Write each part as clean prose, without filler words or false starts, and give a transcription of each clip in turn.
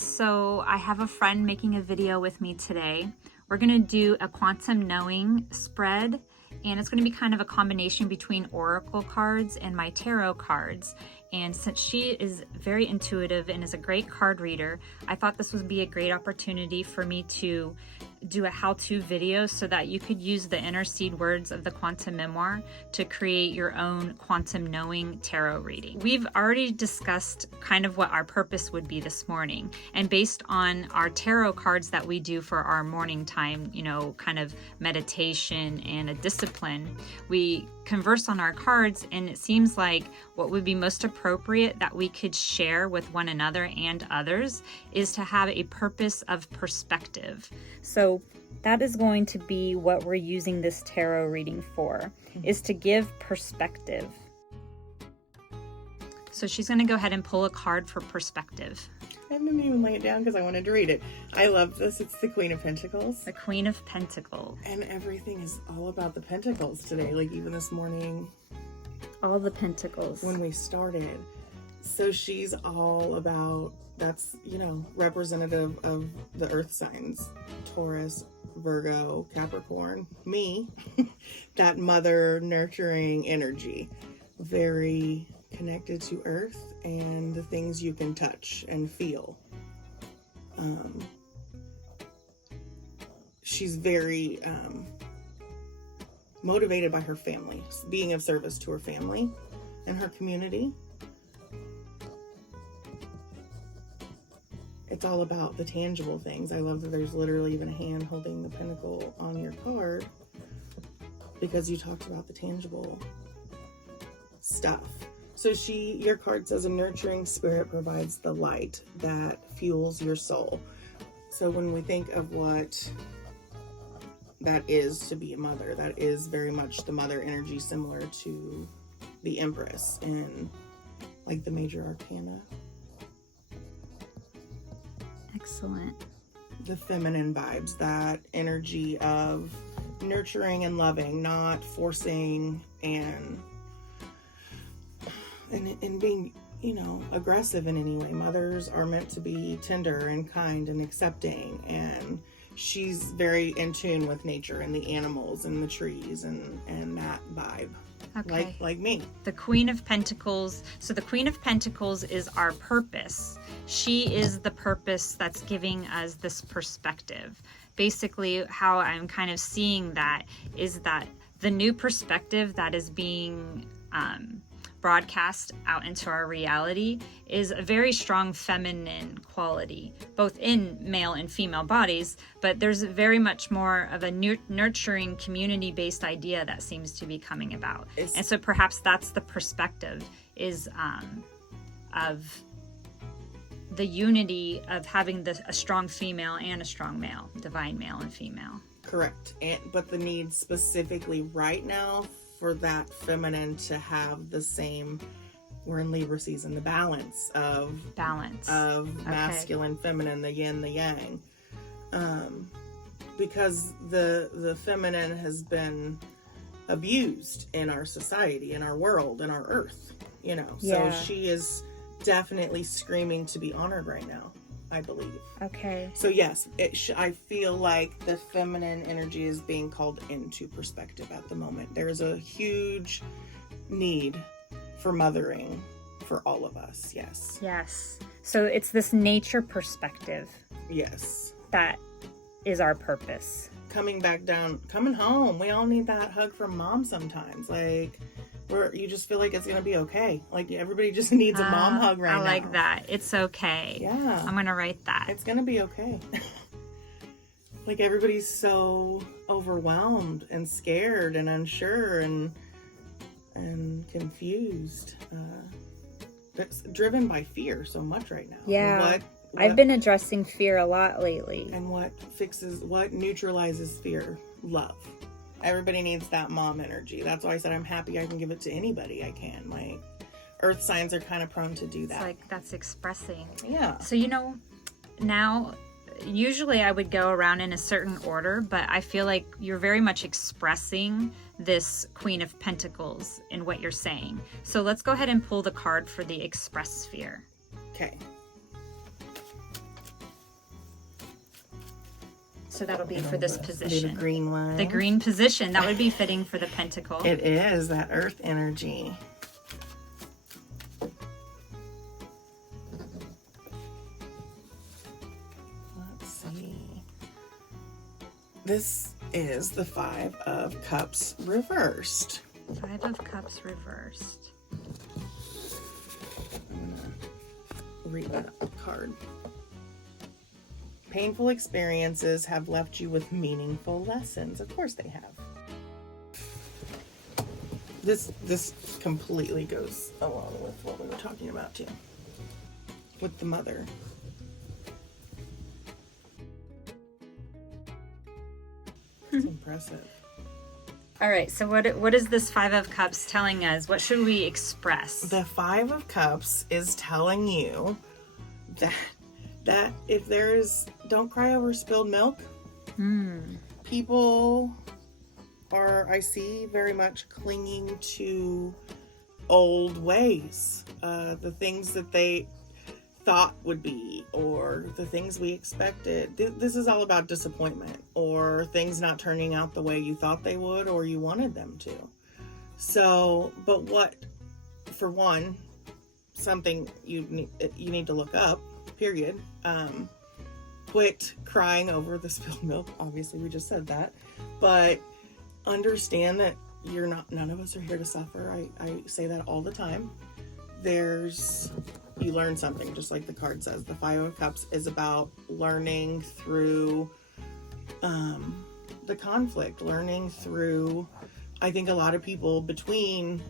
So I have a friend making a video with me today. We're gonna do a quantum knowing spread, and it's gonna be kind of a combination between oracle cards and my tarot cards. And since she is very intuitive and is a great card reader, I thought this would be a great opportunity for me to do a how-to video so that you could use the inner seed words of the Quantum MeMoir to create your own quantum knowing tarot reading. We've already discussed kind of what our purpose would be this morning, and based on our tarot cards that we do for our morning time, you know, kind of meditation and a discipline, we converse on our cards, and it seems like what would be most appropriate that we could share with one another and others is to have a purpose of perspective. So that is going to be what we're using this tarot reading for, is to give perspective. So she's going to go ahead and pull a card for perspective. I didn't even lay it down because I wanted to read it. I love this. It's the Queen of Pentacles. The Queen of Pentacles. And everything is all about the Pentacles today. Like even this morning. All the Pentacles. When we started. So she's all about, that's, you know, representative of the earth signs. Taurus, Virgo, Capricorn, me. That mother nurturing energy. Very connected to earth and the things you can touch and feel. She's very motivated by her family, being of service to her family and her community. It's all about the tangible things. I love that there's literally even a hand holding the pentacle on your card because you talked about the tangible stuff. So your card says a nurturing spirit provides the light that fuels your soul. So when we think of what that is to be a mother, that is very much the mother energy, similar to the Empress in like the major arcana. Excellent. The feminine vibes, that energy of nurturing and loving, not forcing and being, you know, aggressive in any way. Mothers are meant to be tender and kind and accepting, and she's very in tune with nature and the animals and the trees and that vibe. Okay. Like me. The Queen of Pentacles. So the Queen of Pentacles is our purpose. She is the purpose that's giving us this perspective. Basically, how I'm kind of seeing that is that the new perspective that is being broadcast out into our reality is a very strong feminine quality, both in male and female bodies, but there's very much more of a nurturing community-based idea that seems to be coming about. And so perhaps that's the perspective, is of the unity of having a strong female and a strong male, divine male and female. Correct. But the need specifically right now for that feminine to have the same, we're in Libra season, the balance of masculine, feminine, the yin, the yang, because the feminine has been abused in our society, in our world, in our earth, you know. Yeah. So she is definitely screaming to be honored right now, I believe. Okay. So yes, I feel like the feminine energy is being called into perspective at the moment. There's a huge need for mothering for all of us. Yes. Yes. So it's this nature perspective. Yes. That is our purpose. Coming back down, coming home. We all need that hug from mom sometimes. Like, where you just feel like it's gonna be okay. Like everybody just needs a mom hug right now. I like that. It's okay. Yeah. I'm gonna write that. It's gonna be okay. Like everybody's so overwhelmed and scared and unsure and confused. It's driven by fear so much right now. Yeah. I've been addressing fear a lot lately. And what neutralizes fear? Love. Everybody needs that mom energy. That's why I said I'm happy I can give it to anybody I can. Like, earth signs are kind of prone to do that. It's like, that's expressing. Yeah. So, you know, now, usually I would go around in a certain order, but I feel like you're very much expressing this Queen of Pentacles in what you're saying. So let's go ahead and pull the card for the express sphere. Okay. So that'll be for this position. The green one. The green position. That would be fitting for the pentacle. It is, that earth energy. Let's see. This is the 5 of Cups reversed. 5 of Cups reversed. I'm gonna read that card. Painful experiences have left you with meaningful lessons. Of course they have. This completely goes along with what we were talking about too. With the mother. It's impressive. All right, so what is this 5 of Cups telling us? What should we express? The 5 of Cups is telling you that if there's, don't cry over spilled milk. People are, I see, very much clinging to old ways, the things that they thought would be, or the things we expected. This is all about disappointment, or things not turning out the way you thought they would or you wanted them to. So, but what, for one, something you need to look up, period. Quit crying over the spilled milk. Obviously, we just said that, but understand that none of us are here to suffer. I say that all the time. You learn something, just like the card says. The 5 of Cups is about learning through the conflict, learning through, I think a lot of people between,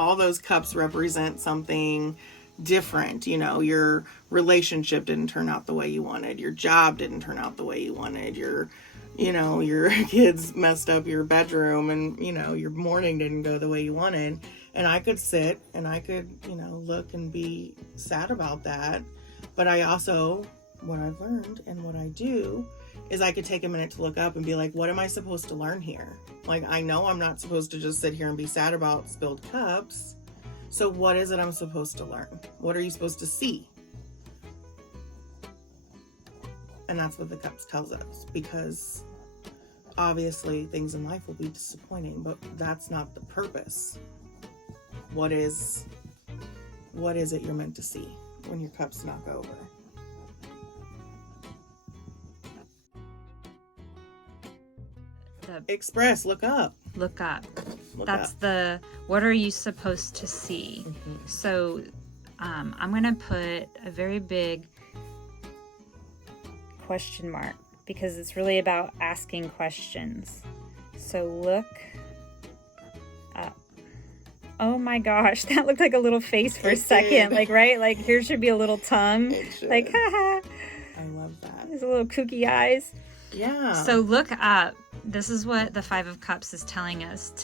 all those cups represent something different. Your relationship didn't turn out the way you wanted. Your job didn't turn out the way you wanted. Your kids messed up your bedroom, and, your morning didn't go the way you wanted. And I could sit and I could, look and be sad about that. But I also, what I've learned and what I do is I could take a minute to look up and be like, what am I supposed to learn here? Like, I know I'm not supposed to just sit here and be sad about spilled cups. So what is it I'm supposed to learn? What are you supposed to see? And that's what the Cups tells us, because obviously things in life will be disappointing, but that's not the purpose. What is it you're meant to see when your cups knock over? Express, look up. Look up. What are you supposed to see? So I'm going to put a very big question mark, because it's really about asking questions. So look up. Oh my gosh, that looked like a little face for a second. Like, right? Like, here should be a little tongue. Like, haha. I love that. There's a little kooky eyes. Yeah. So look up. This is what the 5 of Cups is telling us.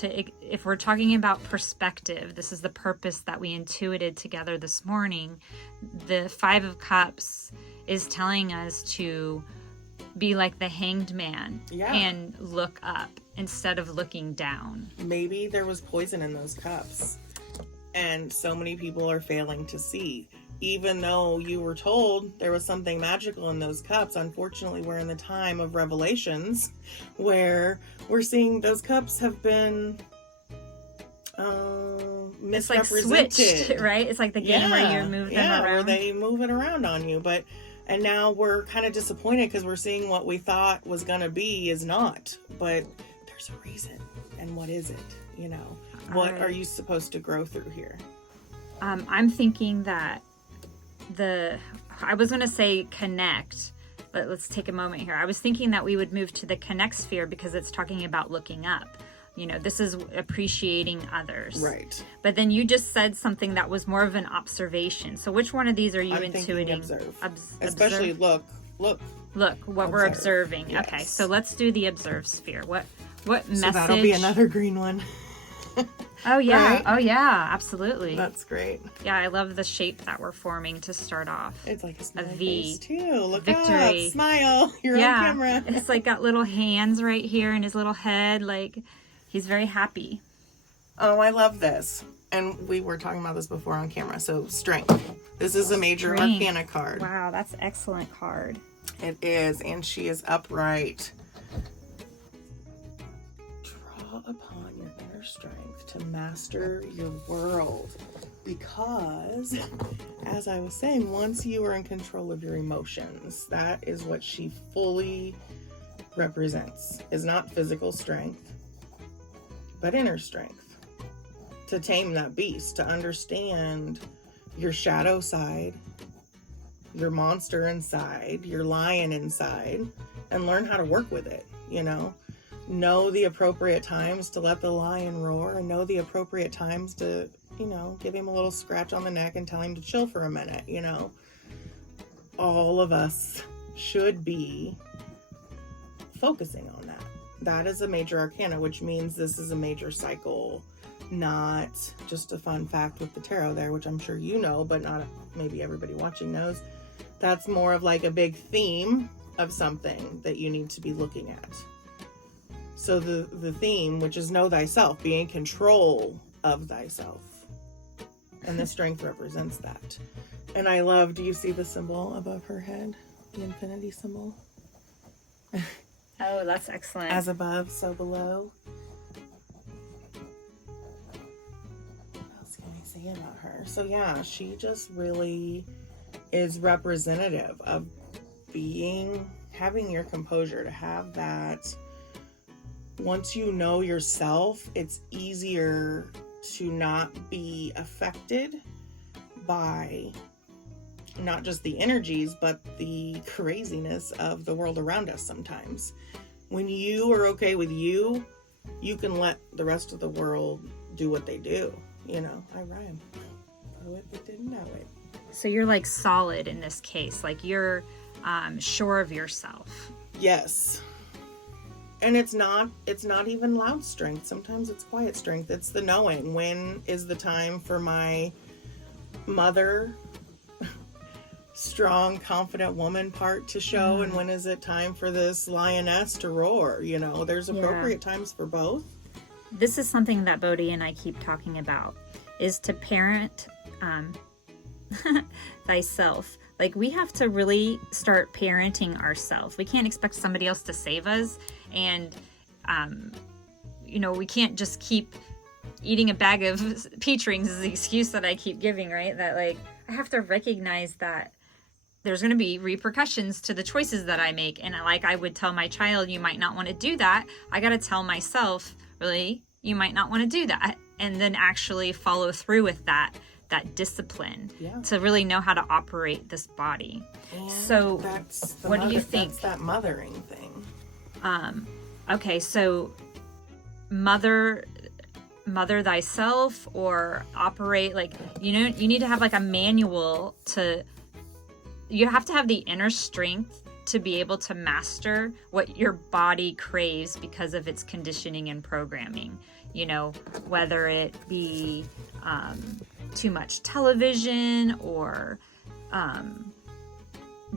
If we're talking about perspective, this is the purpose that we intuited together this morning. The 5 of Cups is telling us to be like the hanged man and look up instead of looking down. Maybe there was poison in those cups, and so many people are failing to see. Even though you were told there was something magical in those cups, unfortunately, we're in the time of revelations where we're seeing those cups have been misrepresented. It's like switched, right? It's like the game where you move them around. Where they move it around on you. And now we're kind of disappointed because we're seeing what we thought was going to be is not. But there's a reason. And what is it? What are you supposed to grow through here? I'm thinking that I was going to say connect, but let's take a moment here. I was thinking that we would move to the connect sphere because it's talking about looking up. This is appreciating others. Right. But then you just said something that was more of an observation. So which one of these are you intuiting? Observe. Especially look. Look what we're observing. Yes. Okay, so let's do the observe sphere. What message? So that'll be another green one. Oh yeah. Right? Oh yeah, absolutely. That's great. Yeah, I love the shape that we're forming to start off. It's like a V too. Look victory. Up, smile. You're on camera. It's like got little hands right here in his little head. Like he's very happy. Oh, I love this. And we were talking about this before on camera. So strength. This is a major arcana card. Wow, that's an excellent card. It is, and she is upright. Draw upon your inner strength to master your world. Because, as I was saying, once you are in control of your emotions, that is what she fully represents. Is not physical strength, but inner strength. To tame that beast, to understand your shadow side, your monster inside, your lion inside, and learn how to work with it, you know? Know the appropriate times to let the lion roar, and know the appropriate times to, you know, give him a little scratch on the neck and tell him to chill for a minute, you know? All of us should be focusing on that. That is a major arcana, which means this is a major cycle, not just a fun fact with the tarot there, which I'm sure you know, but not maybe everybody watching knows. That's more of like a big theme of something that you need to be looking at. So the theme, which is know thyself, be in control of thyself. And the strength represents that. And I love, do you see the symbol above her head? The infinity symbol? Oh, that's excellent. As above, so below. What else can I say about her? So yeah, she just really is representative of having your composure, to have that. Once you know yourself, it's easier to not be affected by not just the energies, but the craziness of the world around us sometimes. When you are okay with you, you can let the rest of the world do what they do. You know, I rhyme. Poet that didn't know it. So you're like solid in this case, like you're sure of yourself. Yes. And it's not even loud strength. Sometimes it's quiet strength. It's the knowing. When is the time for my mother, strong, confident woman part to show? And when is it time for this lioness to roar? You know, there's appropriate times for both. This is something that Bodhi and I keep talking about, is to parent thyself. Like, we have to really start parenting ourselves. We can't expect somebody else to save us. And, you know, we can't just keep eating a bag of peach rings is the excuse that I keep giving, right? That, like, I have to recognize that there's going to be repercussions to the choices that I make. And like I would tell my child, you might not want to do that. I got to tell myself, really, you might not want to do that. And then actually follow through with that discipline to really know how to operate this body. And so what do you think? That's that mothering thing. Okay, so mother thyself, or operate, like, you know, you need to have like a manual you have to have the inner strength to be able to master what your body craves because of its conditioning and programming. You know, whether it be too much television or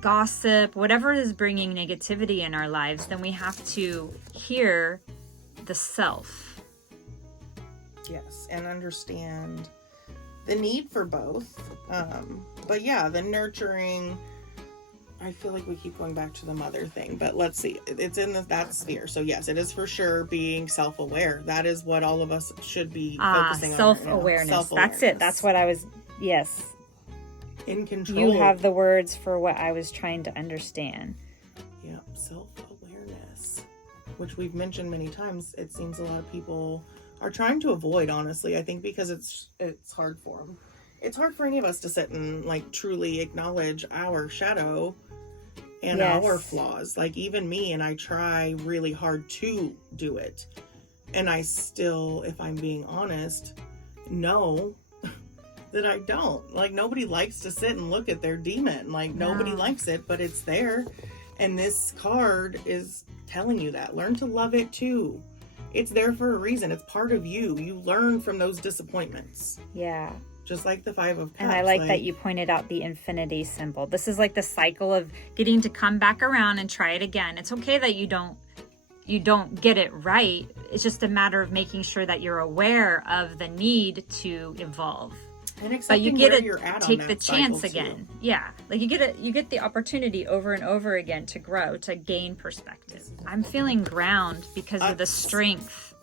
gossip, whatever is bringing negativity in our lives, then we have to hear the self. Yes, and understand the need for both. But yeah, the nurturing, I feel like we keep going back to the mother thing, but let's see, it's in that sphere. So yes, it is for sure being self-aware. That is what all of us should be focusing on. Self-awareness. That's it. That's what I was, yes. In control. You have the words for what I was trying to understand. Yeah, self-awareness, which we've mentioned many times. It seems a lot of people are trying to avoid, honestly. I think because it's hard for them. It's hard for any of us to sit and like truly acknowledge our shadow and our flaws. Like, even me, and I try really hard to do it. And I still, if I'm being honest, know that I don't. Like, nobody likes to sit and look at their demon. Like, nobody likes it, but it's there. And this card is telling you that. Learn to love it too. It's there for a reason. It's part of you. You learn from those disappointments. Yeah. Just like the Five of Cups. And I like that you pointed out the infinity symbol. This is like the cycle of getting to come back around and try it again. It's okay that you don't get it right. It's just a matter of making sure that you're aware of the need to evolve. And but you accepting get where to you're at on take that the chance cycle, too. again. Yeah, like you get the opportunity over and over again to grow, to gain perspective. I'm feeling ground because of the strength,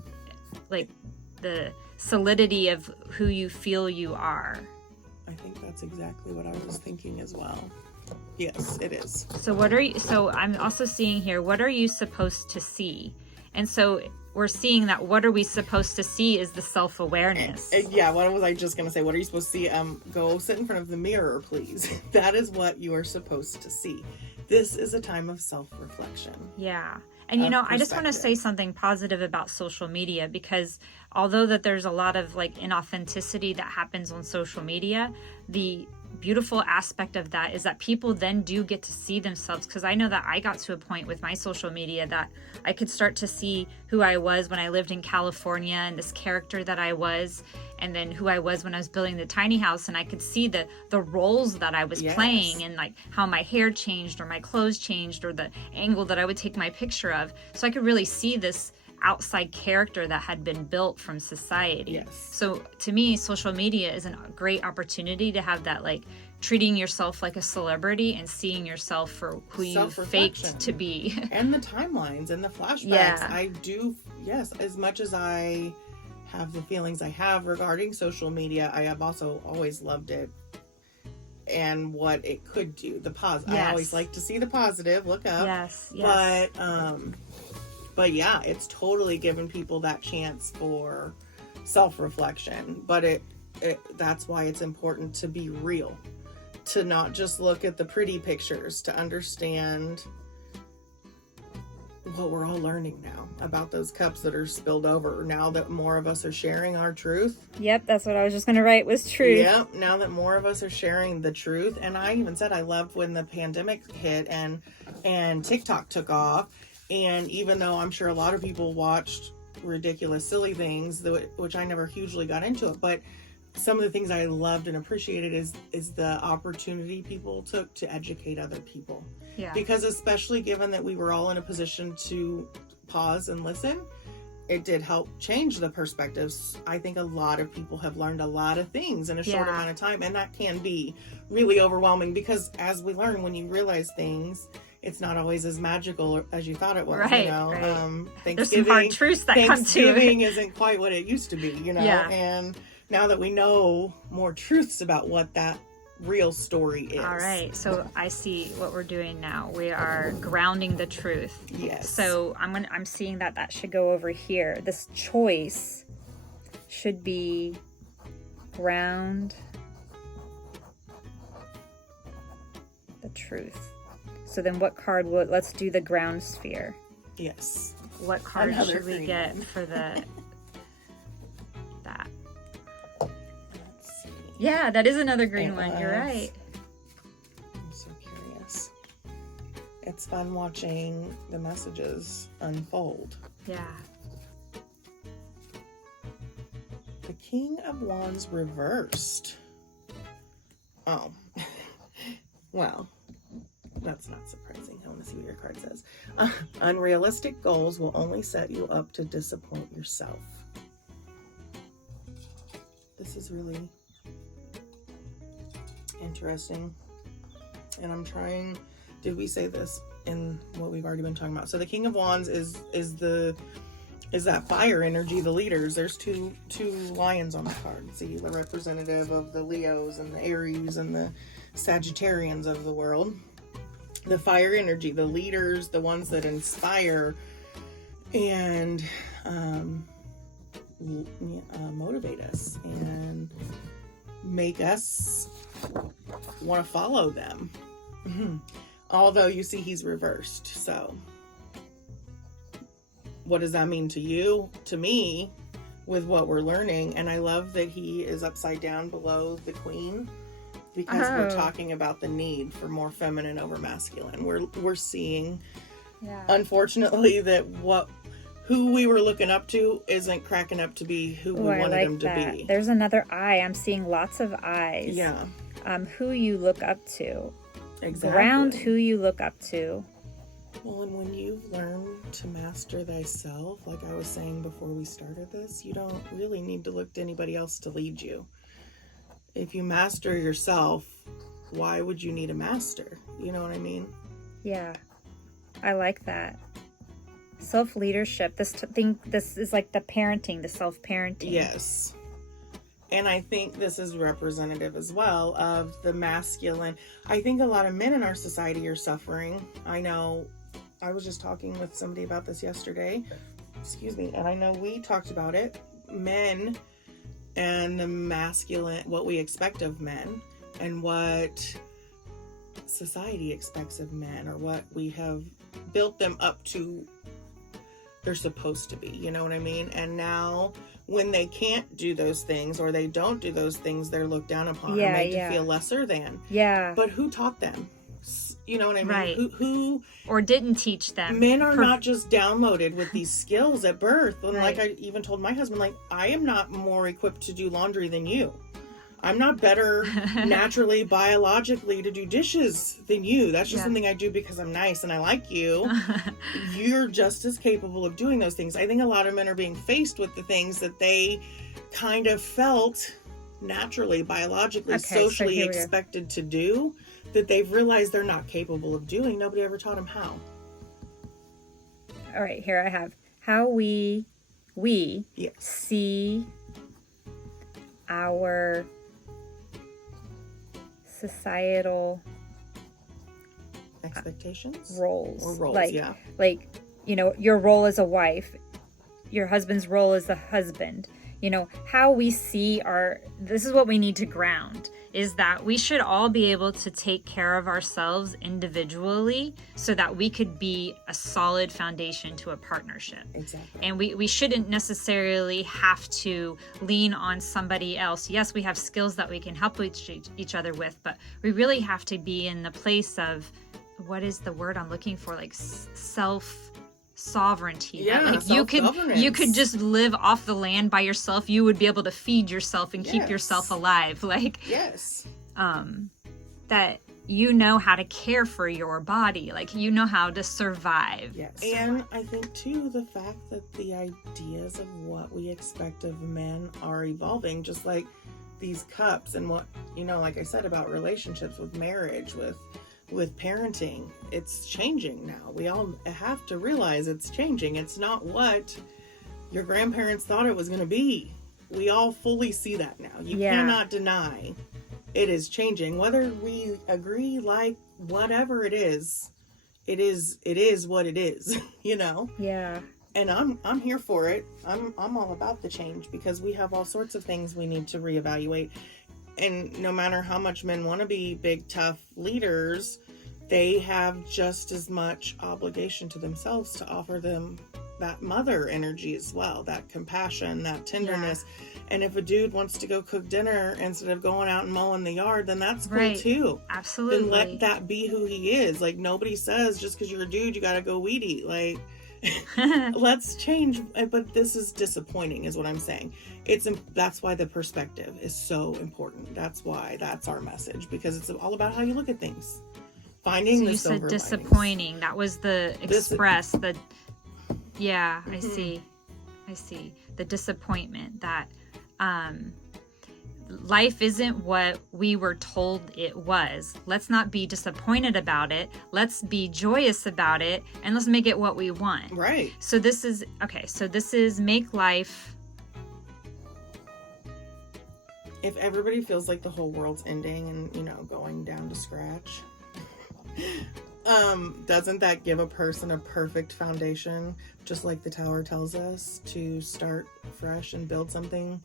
like the solidity of who you feel you are. I think that's exactly what I was thinking as well. Yes, it is. So I'm also seeing here, what are you supposed to see? And so we're seeing that what are we supposed to see is the self-awareness. Yeah, what was I just going to say? What are you supposed to see? Go sit in front of the mirror, please. That is what you are supposed to see. This is a time of self-reflection. Yeah. And I just want to say something positive about social media, because although that there's a lot of like inauthenticity that happens on social media, the beautiful aspect of that is that people then do get to see themselves. Because I know that I got to a point with my social media that I could start to see who I was when I lived in California and this character that I was, and then who I was when I was building the tiny house, and I could see the roles that I was playing, and like how my hair changed or my clothes changed or the angle that I would take my picture of. So I could really see this outside character that had been built from society. Yes. So to me, social media is a great opportunity to have that, like treating yourself like a celebrity and seeing yourself for who you faked to be. And the timelines and the flashbacks. Yeah. I do, yes, as much as I have the feelings I have regarding social media, I have also always loved it and what it could do. The positive. Yes. I always like to see the positive, look up. Yes. But yeah, it's totally given people that chance for self-reflection. But that's why it's important to be real, to not just look at the pretty pictures, to understand what we're all learning now about those cups that are spilled over. Now that more of us are sharing our truth. Yep, that's what I was just going to write, was truth. Yep, now that more of us are sharing the truth. And I even said I loved when the pandemic hit and TikTok took off. And even though I'm sure a lot of people watched ridiculous, silly things, which I never hugely got into it, but some of the things I loved and appreciated is the opportunity people took to educate other people. Yeah. Because especially given that we were all in a position to pause and listen, it did help change the perspectives. I think a lot of people have learned a lot of things in a short amount of time, and that can be really overwhelming, because as we learn, when you realize things, it's not always as magical as you thought it was. Right, you know, right. There's some hard truths that come to it. Thanksgiving isn't quite what it used to be, you know. Yeah. And now that we know more truths about what that real story is. All right, so I see what we're doing now. We are grounding the truth. Yes. So I'm seeing that should go over here. This choice should be ground the truth. So then what card let's do the ground sphere. Yes. What card Another should we green get one. for that? Let's see. Yeah, that is another green one. You're was. right. I'm so curious. It's fun watching the messages unfold. Yeah. The King of Wands reversed. Oh. Well, that's not surprising. I want to see what your card says. Unrealistic goals will only set you up to disappoint yourself. This is really interesting. And I'm trying, did we say this in what we've already been talking about? So the King of Wands is that fire energy, the leaders. There's two lions on the card. See, the representative of the Leos and the Aries and the Sagittarians of the world. The fire energy, the leaders, the ones that inspire and motivate us and make us want to follow them. Although you see he's reversed. So what does that mean to you? To me, with what we're learning. And I love that he is upside down below the Queen, because we're talking about the need for more feminine over masculine. We're seeing, unfortunately, that who we were looking up to isn't cracking up to be who we wanted him to be. There's another eye. I'm seeing lots of eyes. Yeah. Who you look up to. Exactly. Ground who you look up to. Well, and when you've learned to master thyself, like I was saying before we started this, you don't really need to look to anybody else to lead you. If you master yourself, why would you need a master? You know what I mean? Yeah, I like that. Self-leadership. This is like the parenting, the self-parenting. Yes. And I think this is representative as well of the masculine. I think a lot of men in our society are suffering. I know I was just talking with somebody about this yesterday. Excuse me. And I know we talked about it. Men and the masculine, what we expect of men and what society expects of men, or what we have built them up to they're supposed to be, you know what I mean? And now when they can't do those things, or they don't do those things, they're looked down upon, or made to feel lesser than. Yeah. But who taught them? You know what I mean? Right. Who or didn't teach them? Men are not just downloaded with these skills at birth. And Right. like I even told my husband, like, I am not more equipped to do laundry than you. I'm not better naturally, biologically to do dishes than you. That's just something I do because I'm nice and I like you. You're just as capable of doing those things. I think a lot of men are being faced with the things that they kind of felt naturally, biologically, socially expected to do, that they've realized they're not capable of doing. Nobody ever taught them how. All right, here I have how we Yes. see our societal expectations, roles. Or roles, like, you know, your role as a wife, your husband's role as a husband, you know, how we see this is what we need to ground, is that we should all be able to take care of ourselves individually so that we could be a solid foundation to a partnership. Exactly. And we shouldn't necessarily have to lean on somebody else. Yes, we have skills that we can help each other with, but we really have to be in the place of, what is the word I'm looking for? Like self-sovereignty. Yeah, like you could just live off the land by yourself. You would be able to feed yourself and keep yourself alive. Like, yes. That you know how to care for your body. Like, you know how to survive. Yes. And I think too, the fact that the ideas of what we expect of men are evolving, just like these cups, and what, you know, like I said about relationships, with marriage, with parenting, it's changing now. We all have to realize it's changing. It's not what your grandparents thought it was going to be. We all fully see that now. You cannot deny it is changing. Whether we agree, like, whatever it is what it is, you know? Yeah. And I'm here for it. I'm all about the change, because we have all sorts of things we need to reevaluate. And no matter how much men want to be big, tough leaders, they have just as much obligation to themselves to offer them that mother energy as well, that compassion, that tenderness. Yeah. And if a dude wants to go cook dinner instead of going out and mowing the yard, then that's cool too. Absolutely. Then let that be who he is. Like, nobody says just because you're a dude, you got to go weed eat. Like, let's change. But this is disappointing, is what I'm saying. That's why the perspective is so important. That's why that's our message, because it's all about how you look at things. Finding the silver linings. You said disappointing. That was the express. I see. The disappointment that life isn't what we were told it was. Let's not be disappointed about it. Let's be joyous about it, and let's make it what we want. Right. So this is make life. If everybody feels like the whole world's ending and, you know, going down to scratch, doesn't that give a person a perfect foundation, just like the tower tells us, to start fresh and build something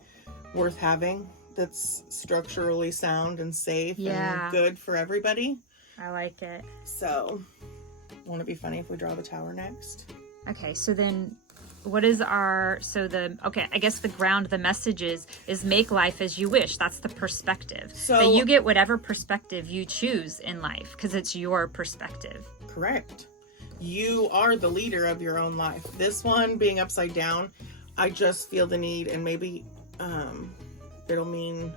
worth having that's structurally sound and safe and good for everybody? I like it. So, won't it be funny if we draw the tower next? Okay, so then what is I guess the message is make life as you wish. That's the perspective. So that you get whatever perspective you choose in life, because it's your perspective. Correct. You are the leader of your own life. This one being upside down, I just feel the need, and maybe it'll mean,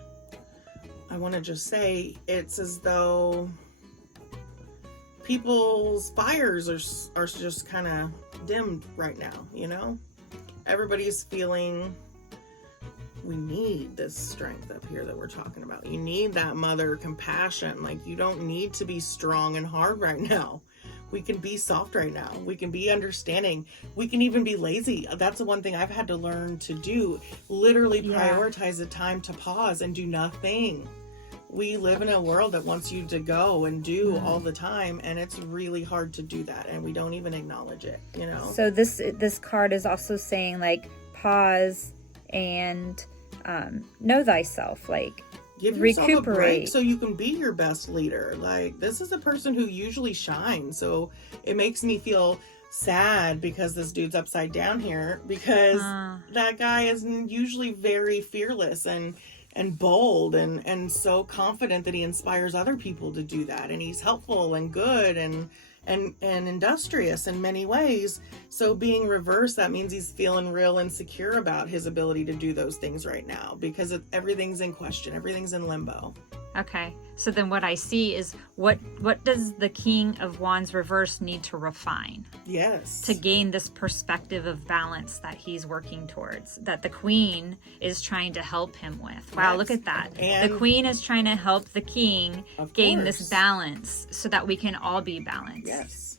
I want to just say, it's as though people's fires are just kind of dimmed right now, you know? Everybody's feeling we need this strength up here that we're talking about. You need that mother compassion. Like, you don't need to be strong and hard right now. We can be soft right now. We can be understanding. We can even be lazy. That's the one thing I've had to learn to do. Literally prioritize the time to pause and do nothing. We live in a world that wants you to go and do all the time, and it's really hard to do that, and we don't even acknowledge it, you know? So this card is also saying, like, pause and know thyself, like, give yourself recuperate. a break so you can be your best leader. Like, this is a person who usually shines, so it makes me feel sad because this dude's upside down here, because that guy is usually very fearless and bold and so confident that he inspires other people to do that, and he's helpful and good and industrious in many ways. So being reversed, that means he's feeling real insecure about his ability to do those things right now, because everything's in question, everything's in limbo. Okay, so then what I see is what does the King of Wands reverse need to refine? Yes. To gain this perspective of balance that he's working towards, that the Queen is trying to help him with. Wow, look at that. And the Queen is trying to help the King gain this balance so that we can all be balanced. Yes.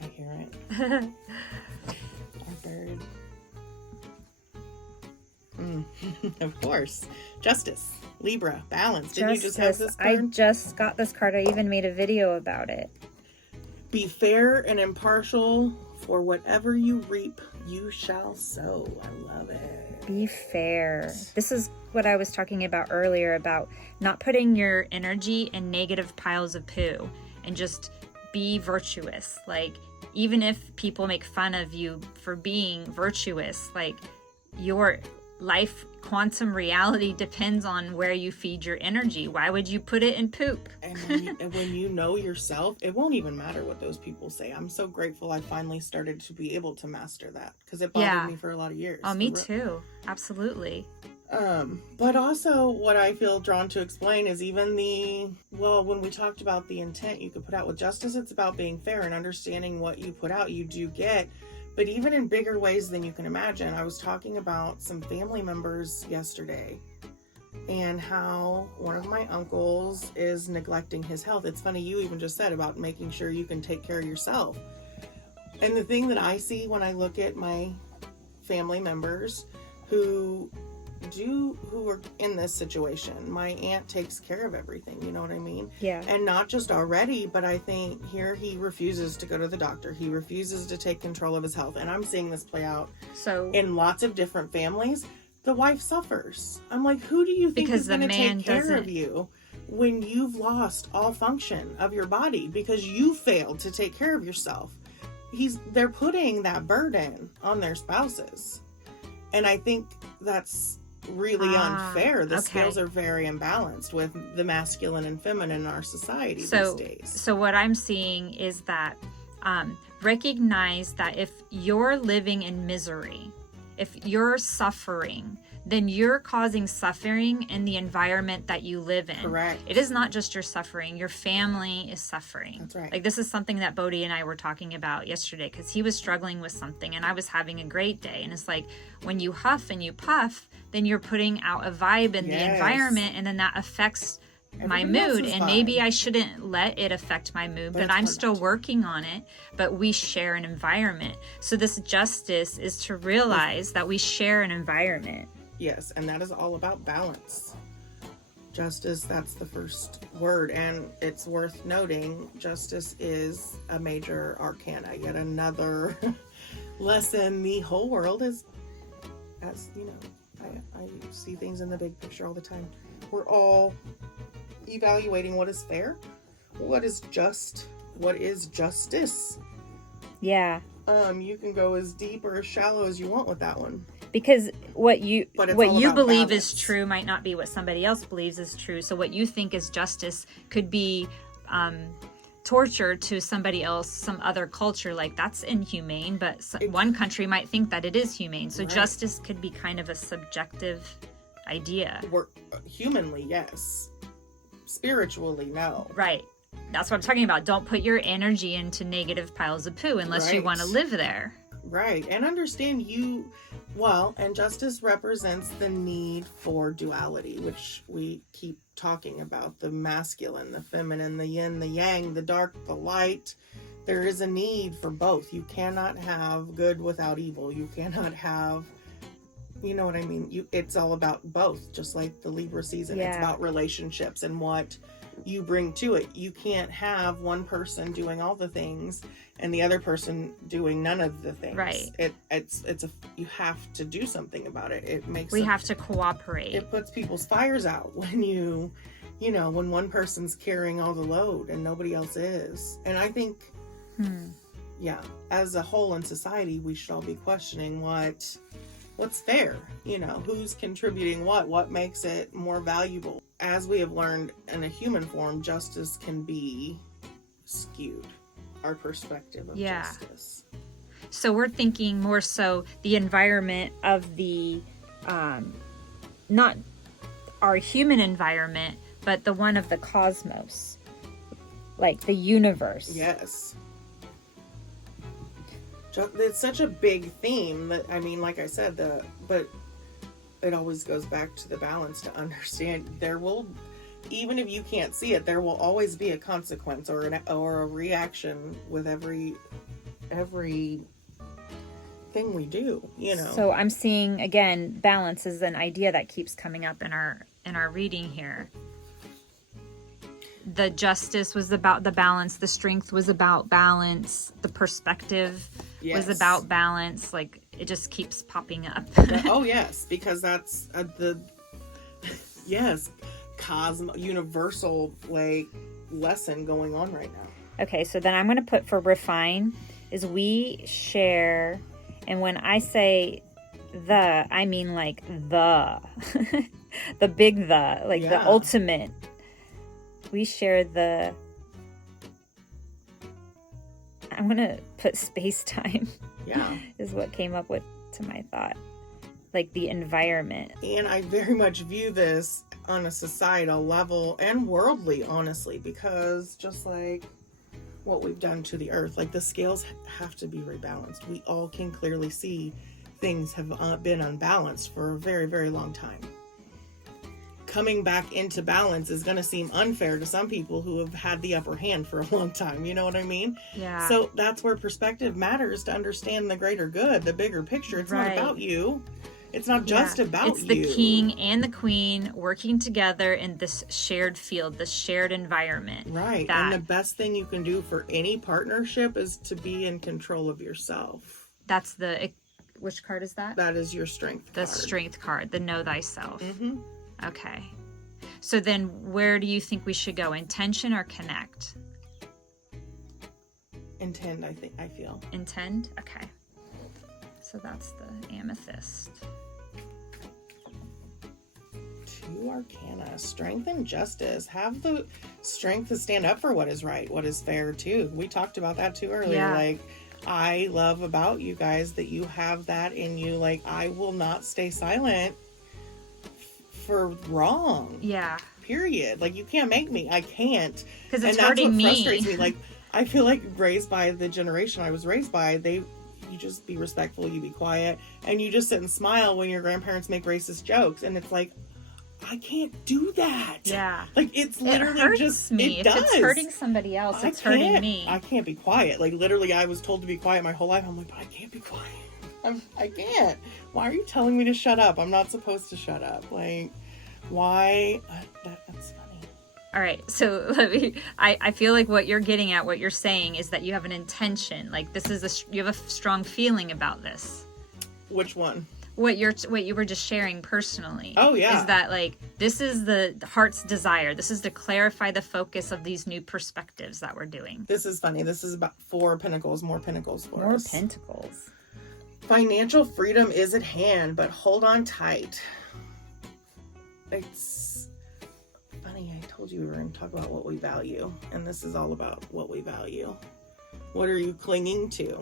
I hear it. I heard. Of course. Justice. Libra. Balance. Didn't you just have this card? I just got this card. I even made a video about it. Be fair and impartial. For whatever you reap, you shall sow. I love it. Be fair. This is what I was talking about earlier, about not putting your energy in negative piles of poo, and just be virtuous. Like, even if people make fun of you for being virtuous, like, your life quantum reality depends on where you feed your energy. Why would you put it in poop? And when you know yourself, it won't even matter what those people say. I'm so grateful I finally started to be able to master that, because it bothered me for a lot of years. Oh, me too. Absolutely. But also what I feel drawn to explain is even when we talked about the intent you could put out with justice, it's about being fair and understanding what you put out, you do get. But even in bigger ways than you can imagine. I was talking about some family members yesterday and how one of my uncles is neglecting his health. It's funny, you even just said about making sure you can take care of yourself. And the thing that I see when I look at my family members who are in this situation, my aunt takes care of everything, you know what I mean? Yeah. And not just already, but I think here he refuses to go to the doctor. He refuses to take control of his health. And I'm seeing this play out in lots of different families. The wife suffers. I'm like, who do you think is going to take care of you when you've lost all function of your body because you failed to take care of yourself? They're putting that burden on their spouses. And I think that's really unfair. The scales are very imbalanced with the masculine and feminine in our society these days. So what I'm seeing is that recognize that if you're living in misery, if you're suffering, then you're causing suffering in the environment that you live in. Correct. It is not just your suffering. Your family is suffering. That's right. Like, this is something that Bodhi and I were talking about yesterday, because he was struggling with something and I was having a great day. And it's like, when you huff and you puff, then you're putting out a vibe in the environment, and then that affects my mood. And maybe I shouldn't let it affect my mood, but I'm still working on it. But we share an environment. So this justice is to realize that we share an environment. Yes, and that is all about balance. Justice, that's the first word. And it's worth noting, justice is a major arcana. Yet another lesson. The whole world is, as you know, I see things in the big picture all the time. We're all evaluating what is fair, what is just, what is justice. Yeah. You can go as deep or as shallow as you want with that one. Because what you believe balance. is true might not be what somebody else believes is true. So what you think is justice could be torture to somebody else, some other culture. Like, that's inhumane, but one country might think that it is humane. So justice could be kind of a subjective idea. Humanly, yes. Spiritually, no. Right. That's what I'm talking about. Don't put your energy into negative piles of poo unless you want to live there. Right. And understand Well, and justice represents the need for duality, which we keep talking about, the masculine, the feminine, the yin, the yang, the dark, the light. There is a need for both. You cannot have good without evil. You cannot have, you know what I mean? It's all about both, just like the Libra season. Yeah. It's about relationships and what you bring to it. You can't have one person doing all the things and the other person doing none of the things. Right. You have to do something about it. We have to cooperate. It puts people's fires out when when one person's carrying all the load and nobody else is. And I think, yeah, as a whole in society, we should all be questioning what's fair, who's contributing what makes it more valuable. As we have learned in a human form, justice can be skewed, our perspective of justice. So we're thinking more so the environment of the, not our human environment, but the one of the cosmos, like the universe. Yes. It's such a big theme that, I mean, like I said, but it always goes back to the balance to understand even if you can't see it, there will always be a consequence or a reaction with every thing we do, So I'm seeing, again, balance is an idea that keeps coming up in our reading here. The justice was about the balance, the strength was about balance, the perspective was about balance. Like, it just keeps popping up. Oh yes, because that's universal lesson going on right now. Okay, so then I'm going to put for refine is we share, and when I say the, I mean like the the big the ultimate. We share the, I'm going to put space-time. Yeah. Is what came up with to my thought. Like the environment. And I very much view this on a societal level and worldly, honestly, because just like what we've done to the earth, like the scales have to be rebalanced. We all can clearly see things have been unbalanced for a very, very long time. Coming back into balance is going to seem unfair to some people who have had the upper hand for a long time. You know what I mean? Yeah. So that's where perspective matters, to understand the greater good, the bigger picture. It's not about you. It's not just about you. It's the king and the queen working together in this shared field, this shared environment. Right. And the best thing you can do for any partnership is to be in control of yourself. That's which card is that? That is your strength card. The strength card, the know thyself. Mm-hmm. Okay. So then where do you think we should go? Intention or connect? Intend, I feel. Intend? Okay. So that's the amethyst. 2 arcana. Strength and justice. Have the strength to stand up for what is right, what is fair, too. We talked about that, too, earlier. Yeah. Like, I love about you guys that you have that in you. Like, I will not stay silent for wrong. Yeah. Period. Like, you can't make me. I can't. Because it's hurting me. And that's what frustrates me. Like, I feel like raised by the generation I was raised by, you just be respectful, you be quiet, and you just sit and smile when your grandparents make racist jokes. And it's like, I can't do that. Yeah. Like, it's literally hurts just me. It does. If it's hurting somebody else, it's hurting me. I can't be quiet. Like, literally, I was told to be quiet my whole life. I'm like, but I can't be quiet. I can't. Why are you telling me to shut up? I'm not supposed to shut up. Like, why? That's funny. All right. So I feel like what you're getting at, what you're saying is that you have an intention. Like, you have a strong feeling about this. Which one? What you were just sharing personally. Oh, yeah. Is that, like, this is the heart's desire. This is to clarify the focus of these new perspectives that we're doing. This is funny. This is about 4 pentacles, more pentacles for us. More pentacles. Financial freedom is at hand, but hold on tight. It's funny. I told you we were going to talk about what we value, and this is all about what we value. What are you clinging to?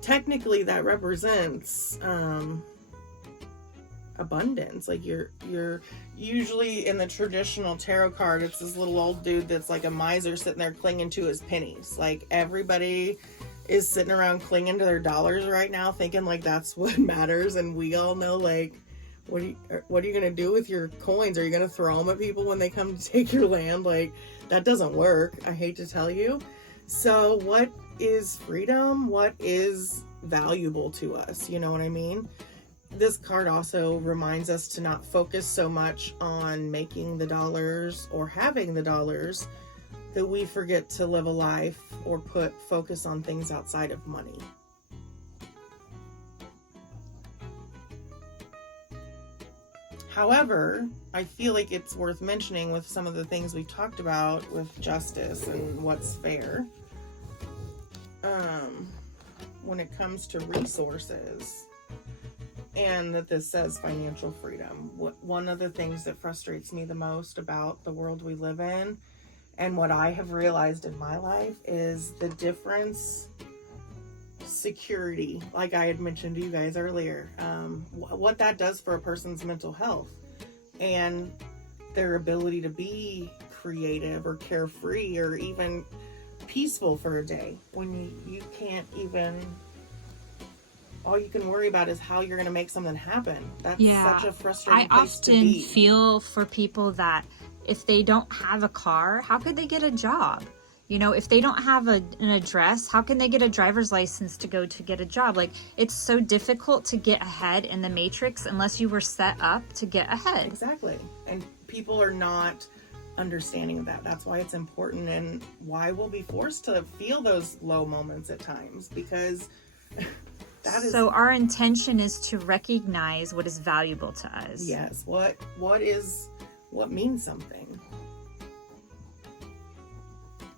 Technically, that represents abundance. Like, you're usually in the traditional tarot card, it's this little old dude that's like a miser sitting there clinging to his pennies. Like, everybody is sitting around clinging to their dollars right now, thinking like that's what matters. And we all know, like, what are you gonna do with your coins? Are you gonna throw them at people when they come to take your land? Like, that doesn't work. I hate to tell you. So what is freedom? What is valuable to us? You know what I mean? This card also reminds us to not focus so much on making the dollars or having the dollars that we forget to live a life or put focus on things outside of money. However, I feel like it's worth mentioning with some of the things we've talked about with justice and what's fair. When it comes to resources, and that this says financial freedom. One of the things that frustrates me the most about the world we live in, and what I have realized in my life, is the difference security, like I had mentioned to you guys earlier, what that does for a person's mental health and their ability to be creative or carefree or even peaceful for a day when you can't even, all you can worry about is how you're going to make something happen. That's such a frustrating place to be. I often feel for people that if they don't have a car, how could they get a job? You know, if they don't have an address, how can they get a driver's license to go to get a job? Like, it's so difficult to get ahead in the matrix unless you were set up to get ahead. Exactly. And people are not understanding of that. That's why it's important, and why we'll be forced to feel those low moments at times, because that is... So our intention is to recognize what is valuable to us. Yes. What means something.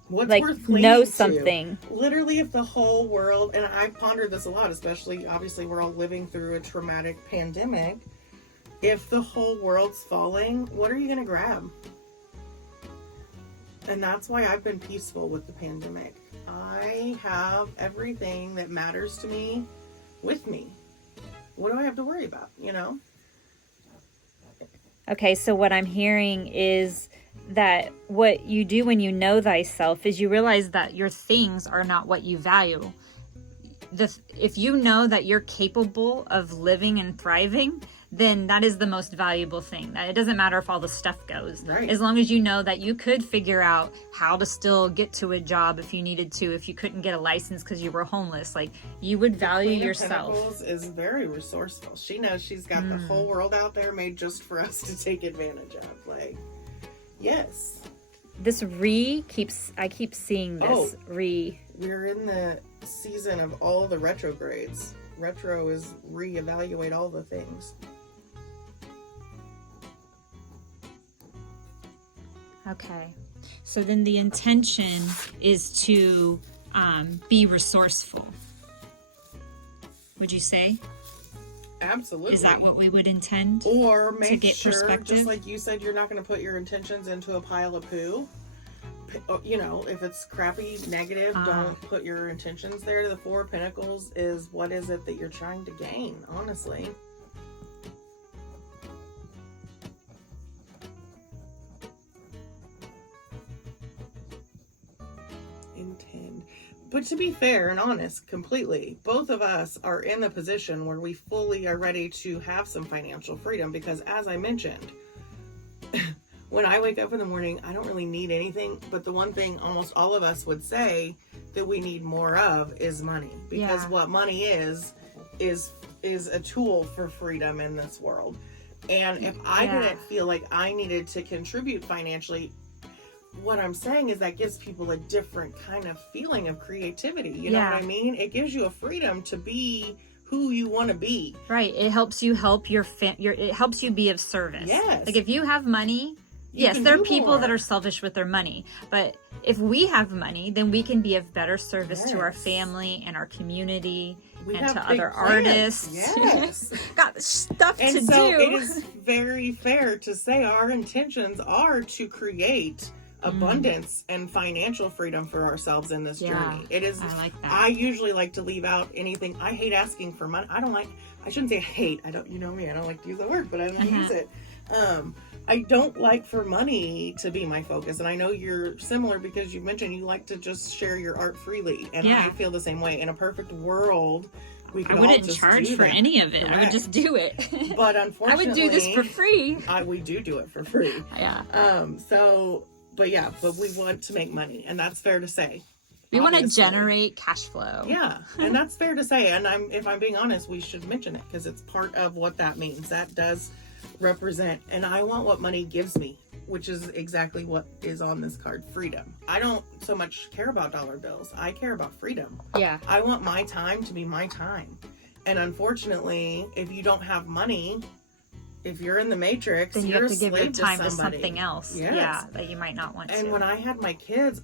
What's like, worth clinging know to? something. Literally, if the whole world, and I've pondered this a lot, especially, obviously, we're all living through a traumatic pandemic. If the whole world's falling, what are you going to grab? And that's why I've been peaceful with the pandemic. I have everything that matters to me with me. What do I have to worry about, you know? Okay, so what I'm hearing is that what you do when you know thyself is you realize that your things are not what you value. If you know that you're capable of living and thriving, then that is the most valuable thing. It doesn't matter if all the stuff goes. Right. As long as you know that you could figure out how to still get to a job if you needed to, if you couldn't get a license because you were homeless. Like, you would value Queen of yourself. Pentacles is very resourceful. She knows she's got the whole world out there made just for us to take advantage of. Like, yes. This I keep seeing this We're in the season of all the retrogrades. Retro is reevaluate all the things. Okay, so then the intention is to be resourceful. Would you say? Absolutely. Is that what we would intend? Or make to get sure, perspective? just like you said, you're not going to put your intentions into a pile of poo. You know, if it's crappy, negative, don't put your intentions there. The Four of Pentacles is, what is it that you're trying to gain, honestly? Intend. But to be fair and honest, completely, both of us are in the position where we fully are ready to have some financial freedom, because as I mentioned, when I wake up in the morning, I don't really need anything, but the one thing almost all of us would say that we need more of is money, because what money is a tool for freedom in this world. And if I didn't feel like I needed to contribute financially, what I'm saying is that gives people a different kind of feeling of creativity. You know what I mean? It gives you a freedom to be who you want to be. Right. It helps you help it helps you be of service. Yes. Like, if you have money, yes, there are people that are selfish with their money, but if we have money, then we can be of better service to our family and our community and to other artists. Yes. Got stuff to And so do. it is very fair to say our intentions are to create abundance and financial freedom for ourselves in this journey. It is. I like that. I usually like to leave out anything. I hate asking for money. I shouldn't say hate. I don't. You know me. I don't like to use that word, but I don't use it. I don't like for money to be my focus. And I know you're similar because you mentioned you like to just share your art freely. And Yeah. I feel the same way. In a perfect world, we could I all wouldn't just charge do for that. any of it. Correct. I would just do it. But I unfortunately, would do this for free. we do it for free. Yeah. But we want to make money, and that's fair to say. We want to Obviously. generate cash flow. Yeah, and that's fair to say. And if I'm being honest, we should mention it because it's part of what that means. That does represent, and I want what money gives me, which is exactly what is on this card, freedom. I don't so much care about dollar bills. I care about freedom. Yeah. I want my time to be my time. And unfortunately, if you don't have money, if you're in the matrix, Then you you're have to give your a slave time to somebody. something else. Yes. Yeah, that you might not want to. And when I had my kids,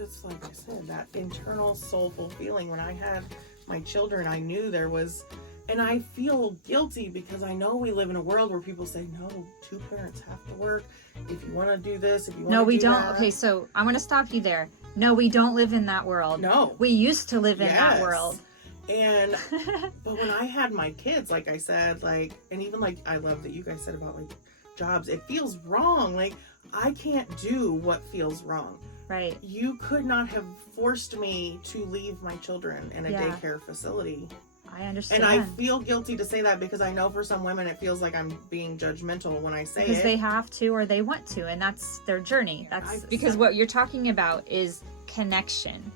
it's like I said, that internal soulful feeling. When I had my children, I knew there was, and I feel guilty because I know we live in a world where people say, no, 2 parents have to work. If you want to do this, if you want to No, do we don't. that. Okay, so I'm going to stop you there. No, we don't live in that world. No. We used to live in that Yes. world. And, but when I had my kids, like I said, like, and even like, I love that you guys said about like jobs, it feels wrong. Like, I can't do what feels wrong. Right. You could not have forced me to leave my children in a daycare facility. I understand. And I feel guilty to say that because I know for some women it feels like I'm being judgmental when I say because it. they have to or they want to, and that's their journey. That's because what you're talking about is connection,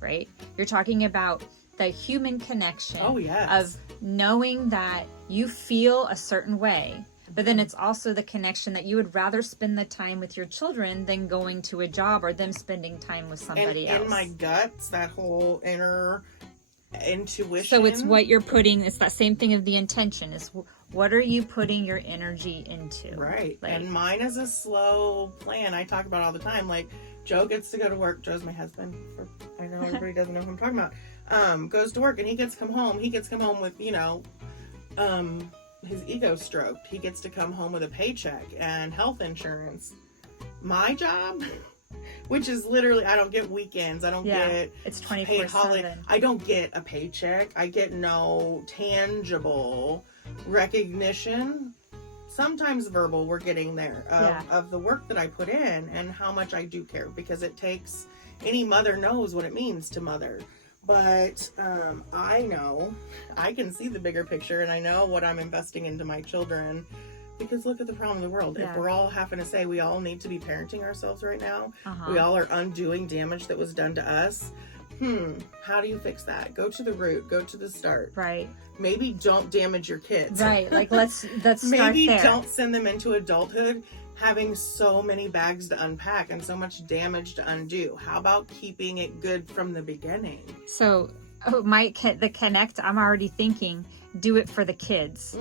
right? You're talking about the human connection of knowing that you feel a certain way. But then it's also the connection that you would rather spend the time with your children than going to a job or them spending time with somebody else. In my guts, that whole inner intuition. So it's what you're putting, it's that same thing of the intention, is what are you putting your energy into? Right. Like, and mine is a slow plan. I talk about all the time. Like, Joe gets to go to work. Joe's my husband. I know everybody doesn't know who I'm talking about. Goes to work and he gets to come home. He gets to come home with, his ego stroked. He gets to come home with a paycheck and health insurance. My job, which is literally, I don't get weekends. I don't get it's paid 24/7. I don't get a paycheck. I get no tangible recognition. Sometimes verbal, we're getting there, of the work that I put in and how much I do care, because it takes, any mother knows what it means to mother. But I know, I can see the bigger picture, and I know what I'm investing into my children, because look at the problem in the world. Yeah. If we're all having to say we all need to be parenting ourselves right now, we all are undoing damage that was done to us. How do you fix that? Go to the root, go to the start. Right. Maybe don't damage your kids. Right. Like let's start Maybe there. don't send them into adulthood having so many bags to unpack and so much damage to undo. How about keeping it good from the beginning? So, the connect, I'm already thinking, do it for the kids.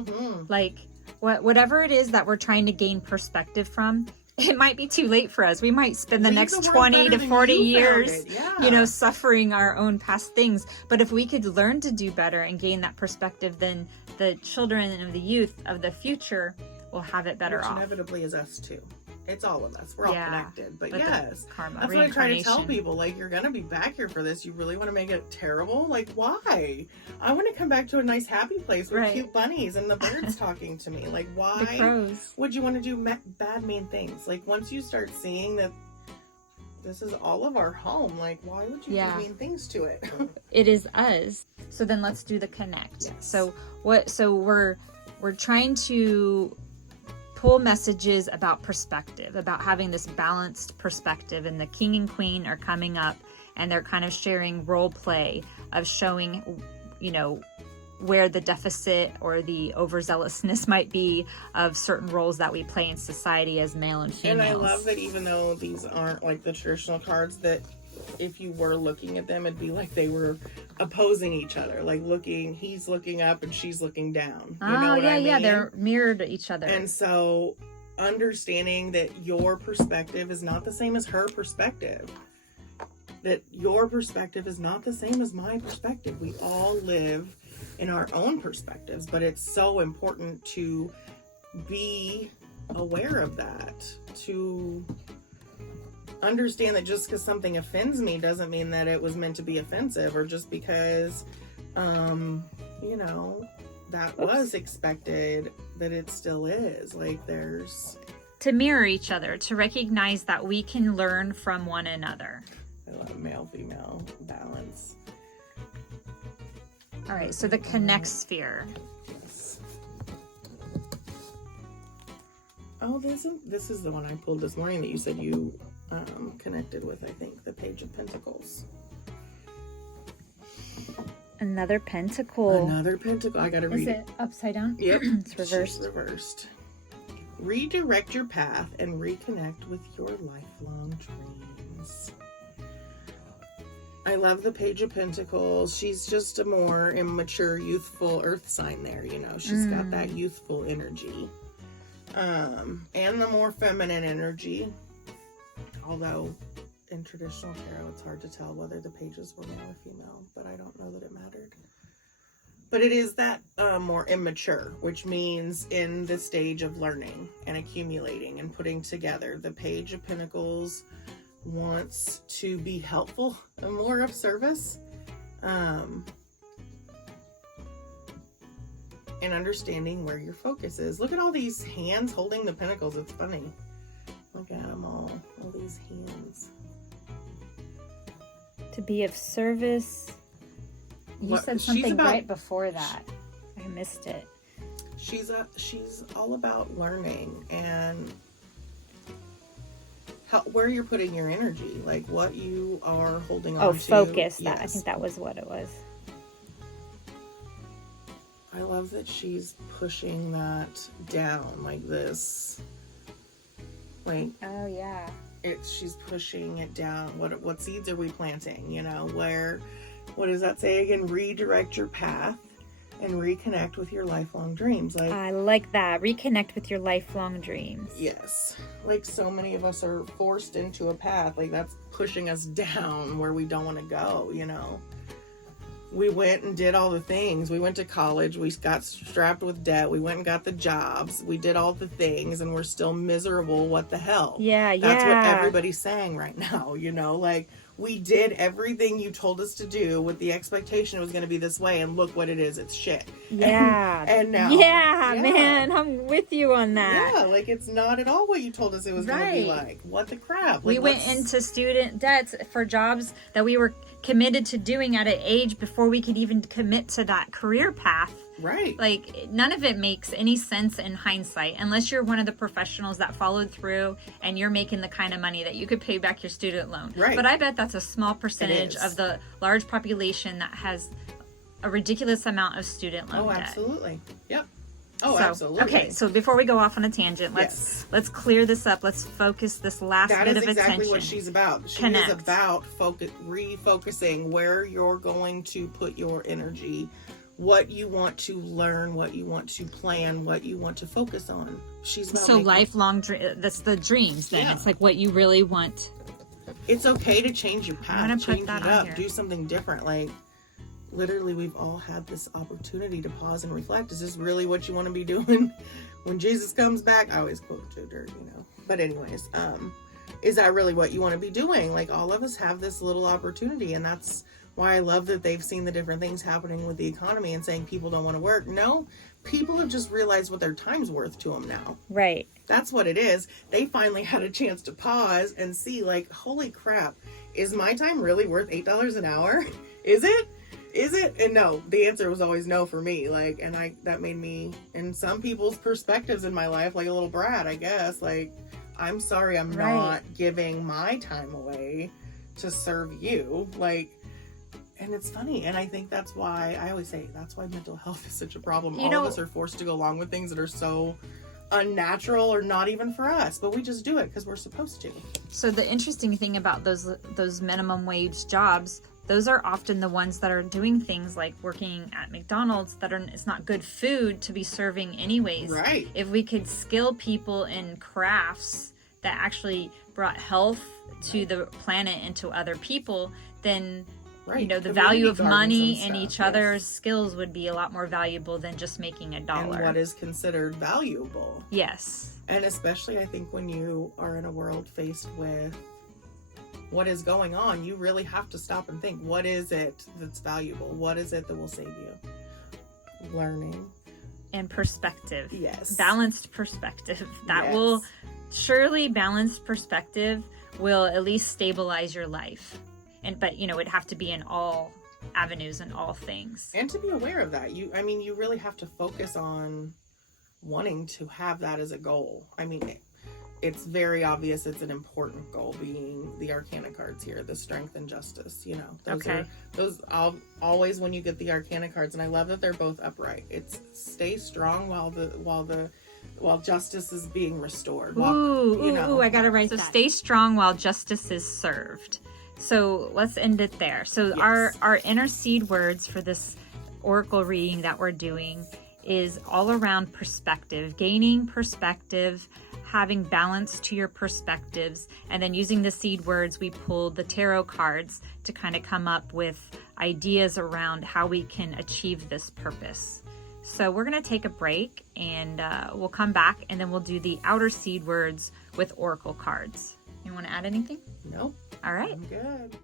Like, whatever it is that we're trying to gain perspective from, it might be too late for us. We might spend the next 20 to 40 years, suffering our own past things. But if we could learn to do better and gain that perspective, then the children of the youth of the future will have it better Which off. inevitably is us too. It's all of us. We're all connected. But yes, karma, that's what I try to tell people. Like, you're going to be back here for this. You really want to make it terrible? Like, why? I want to come back to a nice, happy place with cute bunnies and the birds talking to me. Like, why the crows. Would you want to do bad, mean things? Like, once you start seeing that this is all of our home, like, why would you do mean things to it? It is us. So then let's do the connect. Yes. So we're trying to pull messages about perspective, about having this balanced perspective, and the king and queen are coming up and they're kind of sharing role play of showing, where the deficit or the overzealousness might be of certain roles that we play in society as male and females. And I love that even though these aren't like the traditional cards, that if you were looking at them, it'd be like they were opposing each other, like he's looking up and she's looking down. You know what I mean? They're mirrored each other. And so understanding that your perspective is not the same as her perspective, that your perspective is not the same as my perspective. We all live in our own perspectives, but it's so important to be aware of that, to understand that just because something offends me doesn't mean that it was meant to be offensive, or just because that was expected that it still is. Like, there's... To mirror each other, to recognize that we can learn from one another. I love male-female balance. All right, so the connect sphere. Yes. Oh, this is the one I pulled this morning that you said you connected with, I think, the Page of Pentacles. Another pentacle. Another pentacle. I gotta read it. Is it upside down? Yep. It's reversed. She's reversed. Redirect your path and reconnect with your lifelong dreams. I love the Page of Pentacles. She's just a more immature, youthful earth sign there, you know. She's got that youthful energy. And the more feminine energy. Although in traditional tarot, it's hard to tell whether the pages were male or female, but I don't know that it mattered. But it is that more immature, which means in the stage of learning and accumulating and putting together. The Page of Pentacles wants to be helpful and more of service. And understanding where your focus is. Look at all these hands holding the pentacles. It's funny. Look at them all these hands. To be of service. You said something right before that. I missed it. She's all about learning and where you're putting your energy, like what you are holding on to. Focus. Yes. I think that was what it was. I love that she's pushing that down like this. Like, oh yeah. She's pushing it down. What seeds are we planting? You know, what does that say again? Redirect your path and reconnect with your lifelong dreams. Like, I like that. Reconnect with your lifelong dreams. Yes. Like, so many of us are forced into a path. Like, that's pushing us down where we don't want to go, you know. We went and did all the things. We went to college. We got strapped with debt. We went and got the jobs. We did all the things, and we're still miserable. What the hell? Yeah. That's what everybody's saying right now, you know? Like, we did everything you told us to do with the expectation it was going to be this way, and look what it is. It's shit. Yeah. And now. Yeah, man. I'm with you on that. Yeah, like, it's not at all what you told us it was going to be like. What the crap? Like, we went into student debts for jobs that we were committed to doing at an age before we could even commit to that career path. Right. Like, none of it makes any sense in hindsight, unless you're one of the professionals that followed through and you're making the kind of money that you could pay back your student loan. Right. But I bet that's a small percentage of the large population that has a ridiculous amount of student loan debt. Oh, absolutely. Yep. Oh, so, absolutely. Okay, so before we go off on a tangent, let's clear this up. Let's focus this last bit of attention. That is exactly what she's about. She is about refocusing where you're going to put your energy, what you want to learn, what you want to plan, what you want to focus on. She's about lifelong that's the dreams then. Yeah. It's like what you really want. It's okay to change your path, change it up, here. Do something different. Like, literally, we've all had this opportunity to pause and reflect. Is this really what you want to be doing when Jesus comes back? I always quote Joe Dirt, you know. But anyways, is that really what you want to be doing? Like, all of us have this little opportunity, and that's why I love that they've seen the different things happening with the economy and saying people don't want to work. No, people have just realized what their time's worth to them now. Right. That's what it is. They finally had a chance to pause and see, like, holy crap, is my time really worth $8 an hour? Is it? And no, the answer was always no for me. Like, and that made me, in some people's perspectives in my life, like a little brat, I guess. Like, I'm sorry, I'm not giving my time away to serve you. Like, and it's funny. And I think that's why, I always say, that's why mental health is such a problem. All of us are forced to go along with things that are so unnatural or not even for us, but we just do it because we're supposed to. So the interesting thing about those minimum wage jobs, those are often the ones that are doing things like working at McDonald's it's not good food to be serving anyways. Right. If we could skill people in crafts that actually brought health to the planet and to other people, then you know, the value of money and each other's skills would be a lot more valuable than just making $1. And what is considered valuable. Yes. And especially, I think, when you are in a world faced with what is going on, you really have to stop and think, what is it that's valuable? What is it that will save you? Learning, and perspective. Yes. Balanced perspective. That Yes. will surely, balanced perspective will at least stabilize your life. But you know, it'd have to be in all avenues and all things. And to be aware of that, you really have to focus on wanting to have that as a goal. I mean, it's very obvious it's an important goal, being the Arcana cards here, the Strength and Justice. You know, those always when you get the Arcana cards, and I love that they're both upright. It's stay strong while justice is being restored. Ooh, I gotta write that. So stay strong while justice is served. So let's end it there. So yes. our inner seed words for this oracle reading that we're doing is all around perspective, gaining perspective, having balance to your perspectives, and then using the seed words, we pulled the tarot cards to kind of come up with ideas around how we can achieve this purpose. So we're going to take a break, and we'll come back, and then we'll do the outer seed words with oracle cards. You want to add anything? Nope. All right. I'm good.